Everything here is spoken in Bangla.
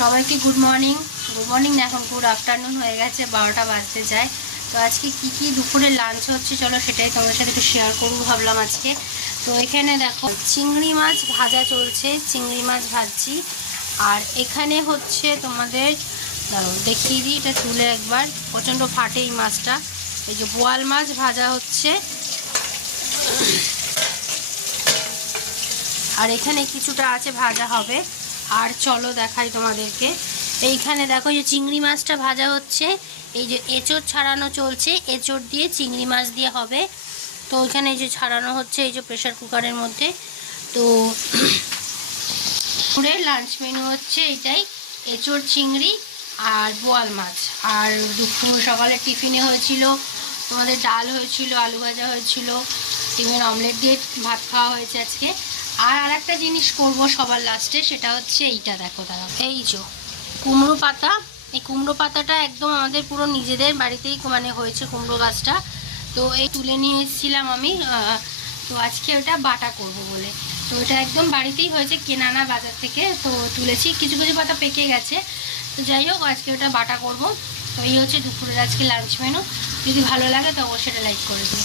সবাইকে গুড মর্নিং না, এখন গুড আফটারনুন হয়ে গেছে, 12টা বাজতে যায়। তো আজকে কি দুপুরে লাঞ্চ হচ্ছে চলো সেটাই তোমাদের সাথে একটু শেয়ার করবো ভাবলাম আজকে। তো এখানে দেখো চিংড়ি মাছ ভাজা চলছে, চিংড়ি মাছ ভাজছি। আর এখানে হচ্ছে তোমাদের দাঁড়ো দেখিয়ে দিই, এটা তুলে একবার, প্রচণ্ড ফাটে এই মাছটা। এই যে বোয়াল মাছ ভাজা হচ্ছে, আর এখানে কিছুটা আছে ভাজা হবে। আর চলো দেখাই তোমাদেরকে, এইখানে দেখো যে চিংড়ি মাছটা ভাজা হচ্ছে, এই যে এঁচড় ছাড়ানো চলছে, এঁচড় দিয়ে চিংড়ি মাছ দিয়ে হবে। তো ওইখানে এই যে ছাড়ানো হচ্ছে এই যে প্রেশার কুকারের মধ্যে। তো পুরে লাঞ্চ মেনু হচ্ছে এইটাই, এঁচড় চিংড়ি আর বোয়াল মাছ। আর দুপুর সকালে টিফিনে হয়েছিল তোমাদের ডাল হয়েছিল, আলু ভাজা হয়েছিল, ডিমের অমলেট দিয়ে ভাত খাওয়া হয়েছে আজকে। আর একটা জিনিস করব সবার লাস্টে, সেটা হচ্ছে এইটা দেখো দাঁড়া, এই যে কুমড়ো পাতা। এই কুমড়ো পাতাটা একদম আমাদের পুরো নিজেদের বাড়িতেই মানে হয়েছে কুমড়ো গাছটা। তো এই তুলে নিয়ে এসেছিলাম আমি, তো আজকে ওটা বাটা করব বলে। তো এটা একদম বাড়িতেই হয়েছে, কেনা না বাজার থেকে। তো তুলেছি, কিছু কিছু পাতা পেকে গেছে। তো যাই হোক আজকে ওটা বাটা করব। তো এই হচ্ছে দুপুরের আজকে লাঞ্চ মেনু। যদি ভালো লাগে তো অবশ্যই লাইক করে দিও।